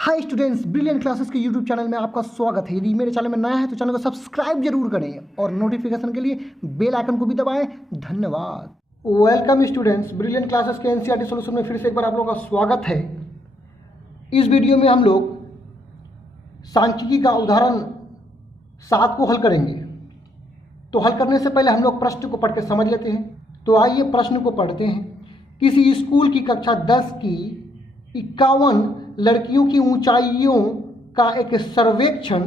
Hi students, brilliant classes के YouTube channel में आपका स्वागत है। यदि मेरे चैनल में नया है तो चैनल को सब्सक्राइब जरूर करें और नोटिफिकेशन के लिए बेल आइकन को भी दबाएं। धन्यवाद। वेलकम स्टूडेंट्स, ब्रिलियंट क्लासेस के एनसीईआरटी सॉल्यूशन में फिर से एक बार आप लोगों का स्वागत है। इस वीडियो में हम लोग सांख्यिकी का उदाहरण 7 को हल करेंगे। तो हल करने से पहले हम लोग प्रश्न को पढ़ के समझ लेते हैं। तो आइए प्रश्न को पढ़ते हैं। किसी स्कूल की कक्षा 10 की 51 लड़कियों की ऊंचाइयों का एक सर्वेक्षण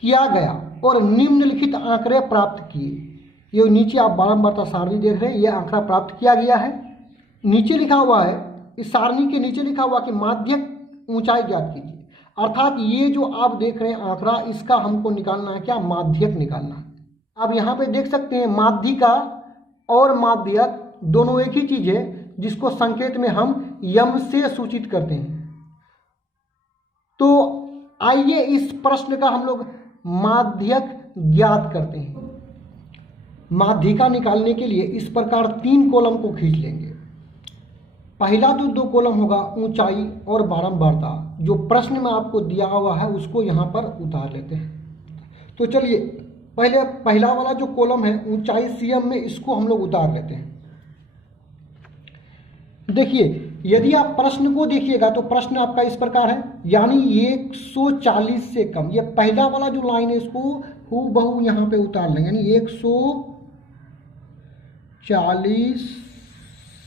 किया गया और निम्नलिखित आंकड़े प्राप्त किए। ये नीचे आप बारंबारता सारणी देख रहे हैं, यह आंकड़ा प्राप्त किया गया है। नीचे लिखा हुआ है, इस सारणी के नीचे लिखा हुआ कि माध्यक ऊंचाई ज्ञात कीजिए। अर्थात ये जो आप देख रहे हैं आंकड़ा, इसका हमको निकालना है क्या? माध्यक निकालना है। आप यहाँ पे देख सकते हैं माध्यिका और माध्यक दोनों एक ही चीज है, जिसको संकेत में हम यम से सूचित करते हैं। तो आइए इस प्रश्न का हम लोग माध्यक ज्ञात करते हैं। माध्यिका निकालने के लिए इस प्रकार 3 कॉलम को खींच लेंगे। पहला जो 2 कॉलम होगा ऊंचाई और बारंबारता, जो प्रश्न में आपको दिया हुआ है उसको यहाँ पर उतार लेते हैं। तो चलिए पहला वाला जो कॉलम है ऊंचाई सीएम में, इसको हम लोग उतार लेते हैं। देखिए, यदि आप प्रश्न को देखिएगा तो प्रश्न आपका इस प्रकार है, यानी 140 से कम। ये पहला वाला जो लाइन है इसको हूबहू यहाँ पे उतार लेंगे, यानी 140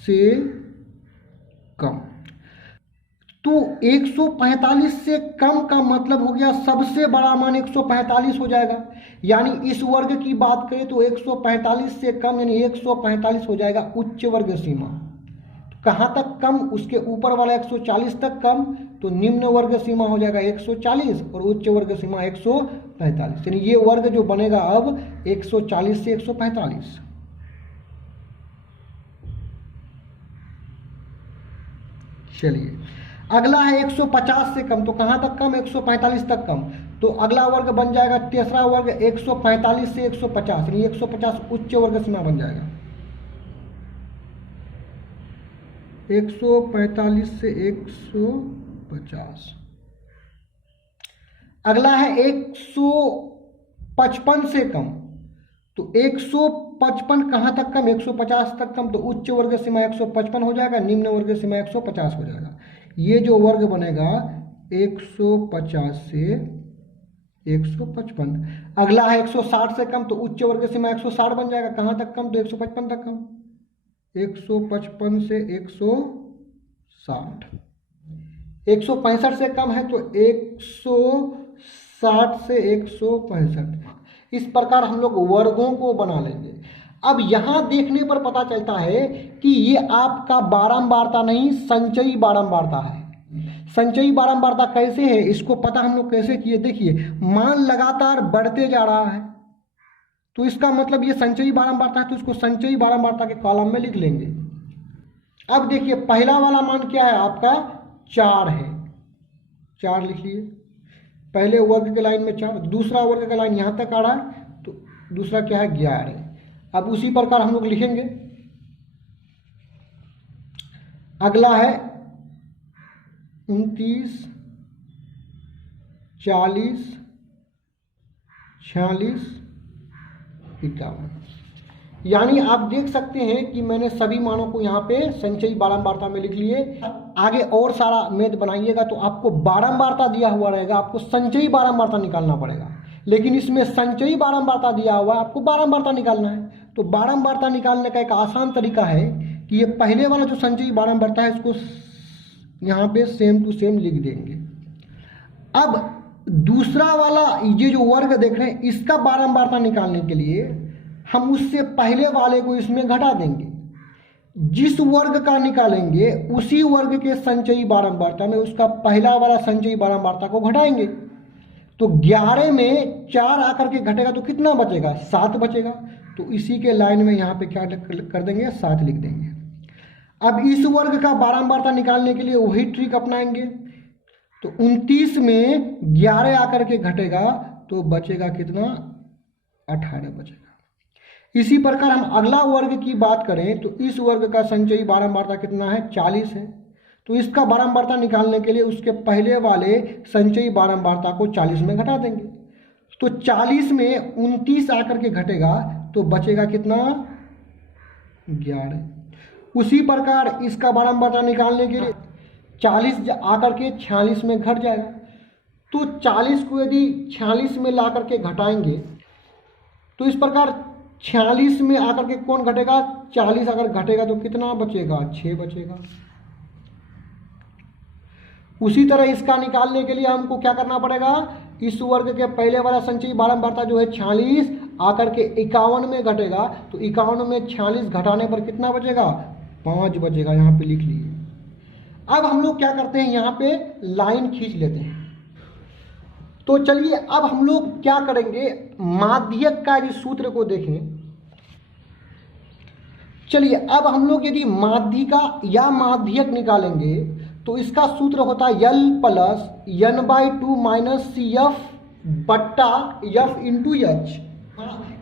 से कम। तो 145 से कम का मतलब हो गया सबसे बड़ा मान 145 हो जाएगा। यानी इस वर्ग की बात करें तो 145 से कम यानी 145 हो जाएगा उच्च वर्ग सीमा। कहाँ तक कम? उसके ऊपर वाला 140 तक कम, तो निम्न वर्ग सीमा हो जाएगा 140 और उच्च वर्ग सीमा 145। यानी ये वर्ग जो बनेगा अब 140 से 145। चलिए अगला है 150 से कम। तो कहाँ तक कम? 145 तक कम। तो अगला वर्ग बन जाएगा तीसरा वर्ग 145 से 150, यानी 150 उच्च वर्ग सीमा बन जाएगा। 145 से 150। अगला है 155 से कम। तो 155 कहां तक कम? 150 तक कम। तो उच्च वर्ग सीमा 155 हो जाएगा, निम्न वर्ग सीमा 150 हो जाएगा। ये जो वर्ग बनेगा 150 से 155। अगला है 160 से कम। तो उच्च वर्ग सीमा 160 बन जाएगा। कहां तक कम? तो 155 तक कम। 155 से 160। 165 से कम है तो 160 से 165। इस प्रकार हम लोग वर्गों को बना लेंगे। अब यहां देखने पर पता चलता है कि ये आपका बारंबारता नहीं, संचयी बारंबारता है। संचयी बारंबारता कैसे है, इसको पता हम लोग कैसे किए? देखिए, मान लगातार बढ़ते जा रहा है तो इसका मतलब ये संचयी बारंबारता है, तो इसको संचयी बारंबारता के कॉलम में लिख लेंगे। अब देखिए पहला वाला मान क्या है आपका? 4 है, 4 लिख लिए। पहले वर्ग के लाइन में 4, दूसरा वर्ग का लाइन यहां तक आ रहा है तो दूसरा क्या है? 11। अब उसी प्रकार हम लोग लिखेंगे। अगला है 29, 40, 46, 51। यानी आप देख सकते हैं कि मैंने सभी मानों को यहाँ पे संचयी बारंबारता में लिख लिए। आगे और सारा मेद बनाइएगा तो आपको बारंबारता दिया हुआ रहेगा, आपको संचयी बारंबारता निकालना पड़ेगा। लेकिन इसमें संचयी बारंबारता दिया हुआ है, आपको बारंबारता निकालना है। तो बारंबारता निकालने का एक आसान तरीका है कि ये पहले वाला जो संचयी बारंबारता है इसको यहाँ पे सेम टू सेम लिख देंगे। अब दूसरा वाला ये जो वर्ग देख रहे हैं, इसका बारंबारता निकालने के लिए हम उससे पहले वाले को इसमें घटा देंगे। जिस वर्ग का निकालेंगे उसी वर्ग के संचयी बारंबारता में उसका पहला वाला संचयी बारंबारता को घटाएंगे। तो 11 में 4 आकर के घटेगा तो कितना बचेगा? 7 बचेगा। तो इसी के लाइन में यहाँ पे क्या कर देंगे? 7 लिख देंगे। अब इस वर्ग का बारंबारता निकालने के लिए वही ट्रिक अपनाएंगे। तो 29 में 11 आकर के घटेगा तो बचेगा कितना? 18 बचेगा। इसी प्रकार हम अगला वर्ग की बात करें तो इस वर्ग का संचयी बारंबारता कितना है? 40 है। तो इसका बारंबारता निकालने के लिए उसके पहले वाले संचयी बारंबारता को 40 में घटा देंगे। तो 40 में 29 आकर के घटेगा तो बचेगा कितना, 11। उसी प्रकार इसका बारंबारता निकालने के लिए 40 आकर के 46 में घट जाएगा। तो 40 को यदि 46 में ला करके घटाएंगे तो इस प्रकार 46 में आकर के कौन घटेगा, 40 अगर घटेगा तो कितना बचेगा, 6 बचेगा। उसी तरह इसका निकालने के लिए हमको क्या करना पड़ेगा, इस वर्ग के पहले वाला संचयी बारंबारता जो है 46 आकर के 51 में घटेगा तो 51 में 46 घटाने पर कितना बचेगा, 5 बचेगा। यहाँ पे लिख लीजिए। अब हम लोग क्या करते हैं, यहाँ पे लाइन खींच लेते हैं। तो चलिए अब हम लोग क्या करेंगे, माध्यक का यदि सूत्र को देखें। चलिए अब हम लोग यदि माध्यिका या माध्यक निकालेंगे तो इसका सूत्र होता है L plus n/2 minus CF बट्टा F इंटू H।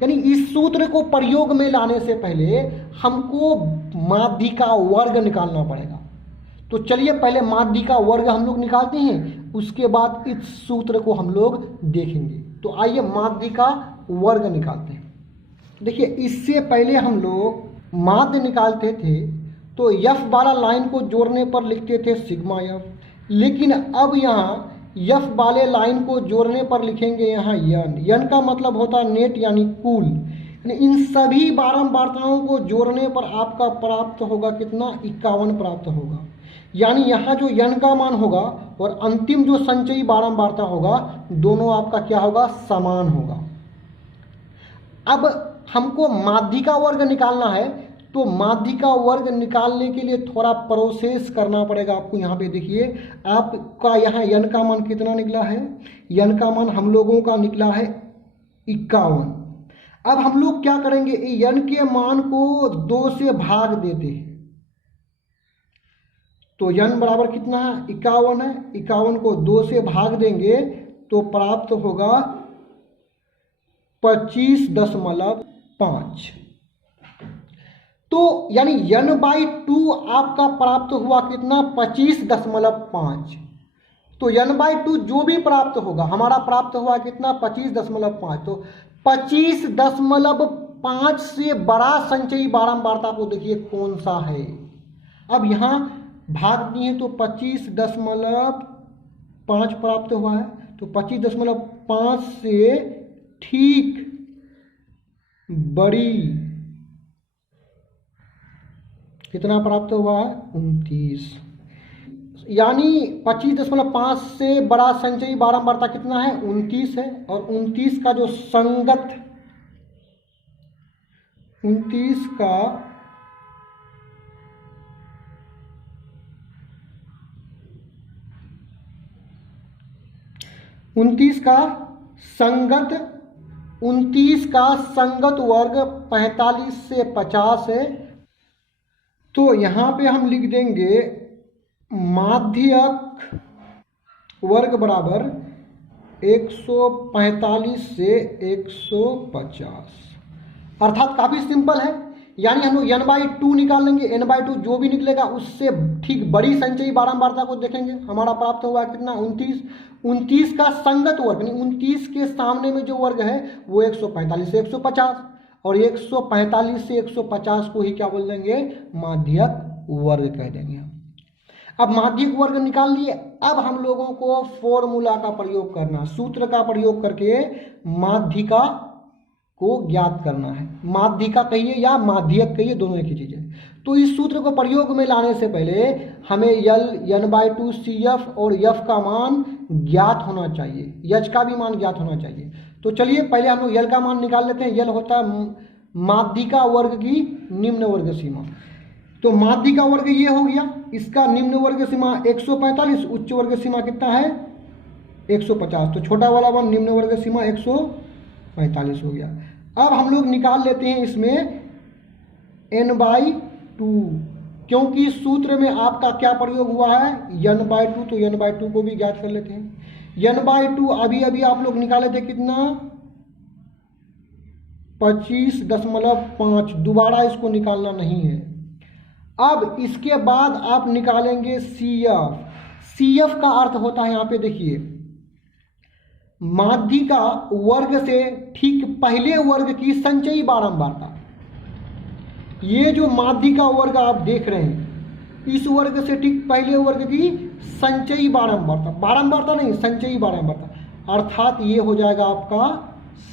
यानी इस सूत्र को प्रयोग में लाने से पहले हमको माध्यिका वर्ग निकालना पड़ेगा। तो चलिए पहले माध्यिका वर्ग हम लोग निकालते हैं, उसके बाद इस सूत्र को हम लोग देखेंगे। तो आइए माध्यिका वर्ग निकालते हैं। देखिए इससे पहले हम लोग माध्य निकालते थे तो F वाला लाइन को जोड़ने पर लिखते थे सिग्मा F, लेकिन अब यहाँ F वाले लाइन को जोड़ने पर लिखेंगे यहाँ n का मतलब होता है नेट यानी कुल। यानी इन सभी बारंबारताओं को जोड़ने पर आपका प्राप्त होगा कितना, 51 प्राप्त होगा। यानी यहाँ जो n का मान होगा और अंतिम जो संचयी बारंबारता होगा दोनों आपका क्या होगा, समान होगा। अब हमको माध्यिका वर्ग निकालना है तो माध्यिका वर्ग निकालने के लिए थोड़ा प्रोसेस करना पड़ेगा आपको। यहाँ पे देखिए आपका यहाँ n का मान कितना निकला है, n का मान हम लोगों का निकला है 51। अब हम लोग क्या करेंगे, n के मान को 2 से भाग देते हैं। तो n बराबर कितना है, 51 है। 51 को 2 से भाग देंगे तो प्राप्त होगा 25.5। तो यानी n/2 आपका प्राप्त हुआ कितना, 25.5। तो n/2 जो भी प्राप्त होगा हमारा प्राप्त हुआ कितना, 25.5। तो 25.5 से बड़ा संचयी बारंबारता को देखिए कौन सा है। अब यहाँ भाग दिए तो 25.5 प्राप्त हुआ है। तो 25.5 से ठीक बड़ी कितना प्राप्त हुआ है, 29। यानी 25.5 से बड़ा संचयी बारंबारता कितना है, 29 है। और 29 का जो संगत 29 का संगत वर्ग 45 से 50 है। तो यहाँ पे हम लिख देंगे माध्यक वर्ग बराबर 145 से 150। अर्थात काफ़ी सिंपल है। यानी हम लोग n/2 निकाल लेंगे, n/2 जो भी निकलेगा उससे ठीक बड़ी संचयी बारंबारता को देखेंगे। हमारा प्राप्त हुआ कितना, 29। 29 का संगत वर्ग यानी 29 के सामने में जो वर्ग है वो 145 से 150 और 145 से 150 को ही क्या बोल देंगे, माध्यक वर्ग कह देंगे हम। अब माध्यक वर्ग निकाल लिए। अब हम लोगों को फॉर्मूला का प्रयोग करना, सूत्र का प्रयोग करके माध्यिका को ज्ञात करना है। माध्यिका कहिए या माध्यक कहिए, दोनों एक ही चीज़ है। तो इस सूत्र को प्रयोग में लाने से पहले हमें L, n/2 CF और F का मान ज्ञात होना चाहिए, H का भी मान ज्ञात होना चाहिए। तो चलिए पहले हम लोग L का मान निकाल लेते हैं। L होता है माध्यिका वर्ग की निम्न वर्ग सीमा। तो माध्यिका वर्ग ये हो गया, इसका निम्न वर्ग सीमा 145, उच्च वर्ग सीमा कितना है, 150। तो छोटा वाला मान निम्न वर्ग सीमा 145 हो गया। अब हम लोग निकाल लेते हैं इसमें n/2, क्योंकि सूत्र में आपका क्या प्रयोग हुआ है, n/2। तो n/2 को भी ज्ञात कर लेते हैं। n/2 अभी अभी आप लोग निकाले थे कितना, 25.5। दोबारा इसको निकालना नहीं है। अब इसके बाद आप निकालेंगे CF। CF का अर्थ होता है, यहाँ पे देखिए, माध्यिका वर्ग से ठीक पहले वर्ग की संचयी बारंबारता। ये जो माध्यिका वर्ग आप देख रहे हैं, इस वर्ग से ठीक पहले वर्ग की संचयी बारंबारता, बारंबारता नहीं, संचयी बारंबारता, अर्थात ये हो जाएगा आपका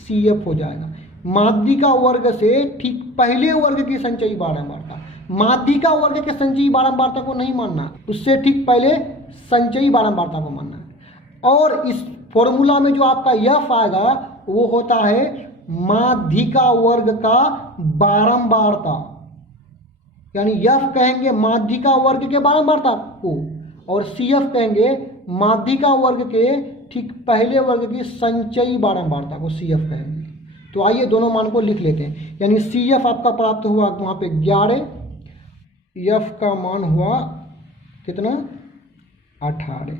CF हो जाएगा। माध्यिका वर्ग से ठीक पहले वर्ग की संचयी बारंबारता, माध्यिका वर्ग के संचयी बारंबारता को नहीं मानना, उससे ठीक पहले संचयी बारंबारता को मानना है। और इस फॉर्मूला में जो आपका F आएगा वो होता है माध्यिका वर्ग का बारंबारता, यानी F कहेंगे माध्यिका वर्ग के बारंबारता को, और CF कहेंगे माध्यिका वर्ग के ठीक पहले वर्ग की संचयी बारंबारता को CF कहेंगे। तो आइए दोनों मान को लिख लेते हैं। यानी CF आपका प्राप्त हुआ वहाँ पे 11, F का मान हुआ कितना, 18।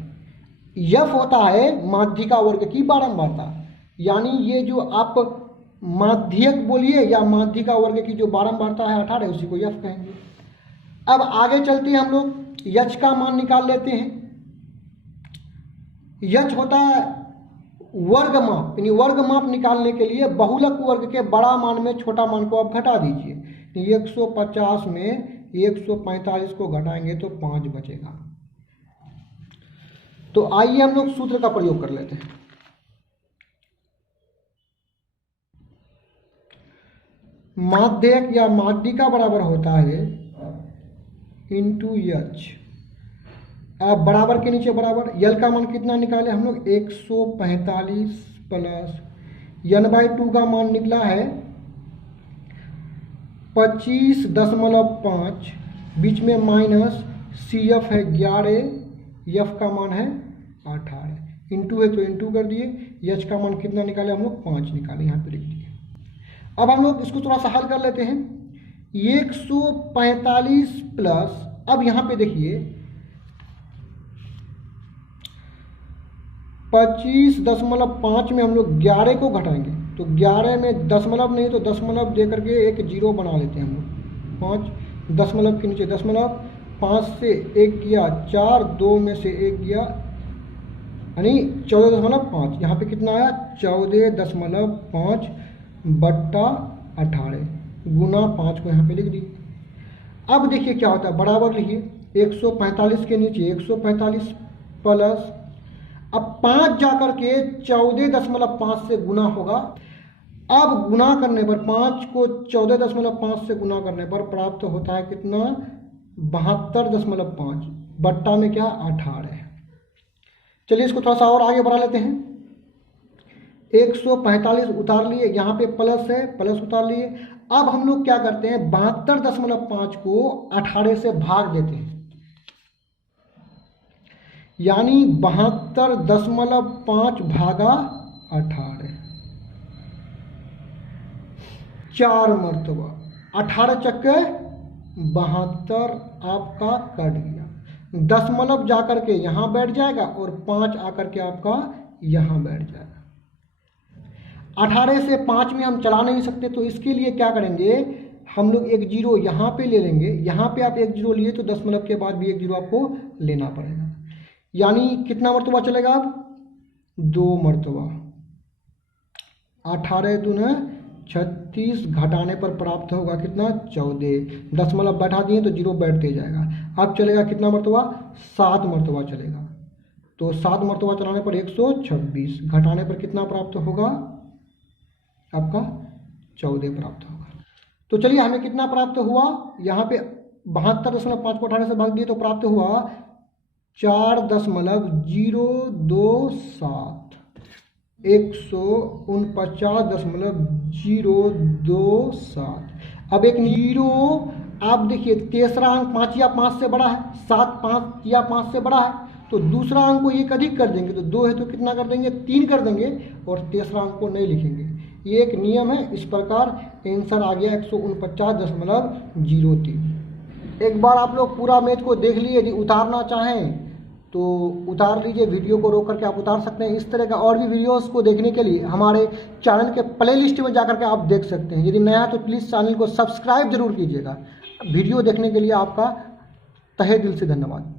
F होता है माध्यिका वर्ग की बारंबारता, यानी ये जो आप माध्यक बोलिए या माध्यिका वर्ग की जो बारंबारता है 18, उसी को F कहेंगे। अब आगे चलते हैं, हम लोग H का मान निकाल लेते हैं। H होता है वर्ग माप, यानी वर्ग माप निकालने के लिए बहुलक वर्ग के बड़ा मान में छोटा मान को आप घटा दीजिए। 150 में 145 को घटाएंगे तो 5 बचेगा। तो आइए हम लोग सूत्र का प्रयोग कर लेते हैं। माध्यक या माध्यिका बराबर होता है इंटू H। अब बराबर के नीचे बराबर, L का मान कितना निकाले हम लोग, 145 प्लस N/2 का मान निकला है 25.5, बीच में माइनस, CF है 11, F का मान है 18, इंटू है तो इंटू कर दिए। H का मान कितना निकाले हम लोग, 5 निकाले, यहाँ पे लिख दिए। अब हम लोग इसको थोड़ा सा हल कर लेते हैं। 145 प्लस, अब यहाँ पे देखिए 25.5 में हम लोग 11 को घटाएंगे, तो 11 में दशमलव नहीं तो दशमलव दे करके एक 0 बना लेते हैं हम लोग। 5 दशमलव के नीचे दशमलव, 5 से 1 गया 4, 2 में से 1 गया, यानी 14.5। यहाँ पे कितना आया, 14.5 बट्टा 18 गुना 5 को यहाँ पे लिख दिए। अब देखिए क्या होता है, बराबर लिखिए 145 के नीचे 145 प्लस, अब 5 जाकर के 14.5 से गुना होगा। अब गुना करने पर 5 को 14.5 से गुना करने पर प्राप्त होता है कितना, 72.5 बट्टा में क्या, 18। चलिए इसको थोड़ा सा और आगे बढ़ा लेते हैं। 145 उतार लिए, यहाँ पे प्लस है, प्लस उतार लिए। अब हम लोग क्या करते हैं, 72.5 को 18 से भाग देते हैं, यानी 72.5 भागा 18, 4 मरतबा 18 चक्के 72 आपका कट गया। दशमलव जाकर के यहाँ बैठ जाएगा और 5 आकर के आपका यहाँ बैठ जाएगा। 18 से 5 में हम चला नहीं सकते, तो इसके लिए क्या करेंगे, हम लोग एक 0 यहाँ पे ले लेंगे। यहाँ पे आप एक 0 लिए तो दशमलव के बाद भी एक 0 आपको लेना पड़ेगा, यानी कितना मरतबा चलेगा, अब 2 मरतबा। 18 दूना 36 घटाने पर प्राप्त होगा कितना, 14। दशमलव बैठा दिए तो 0 बैठते जाएगा। अब चलेगा कितना मरतबा, 7 मरतबा चलेगा। तो 7 मरतबा चलाने पर 126, घटाने पर कितना प्राप्त होगा आपका, 14 प्राप्त होगा। तो चलिए हमें कितना प्राप्त हुआ, यहाँ पे 72.5 को 18 से भाग दिए तो प्राप्त हुआ 4.027, 149.027। अब एक 0, आप देखिए तीसरा अंक 5 या 5 से बड़ा है, 7 5 या 5 से बड़ा है, तो दूसरा अंक को एक अधिक कर देंगे, तो 2 है तो कितना कर देंगे, 3 कर देंगे, और तीसरा अंक को नहीं लिखेंगे। ये एक नियम है। इस प्रकार आंसर आ गया 149.03। एक बार आप लोग पूरा मैथ को देख लिए, यदि उतारना चाहें तो उतार लीजिए, वीडियो को रोक करके आप उतार सकते हैं। इस तरह का और भी वीडियोस को देखने के लिए हमारे चैनल के प्लेलिस्ट में जाकर के आप देख सकते हैं। यदि नया है तो प्लीज़ चैनल को सब्सक्राइब जरूर कीजिएगा। वीडियो देखने के लिए आपका तहे दिल से धन्यवाद।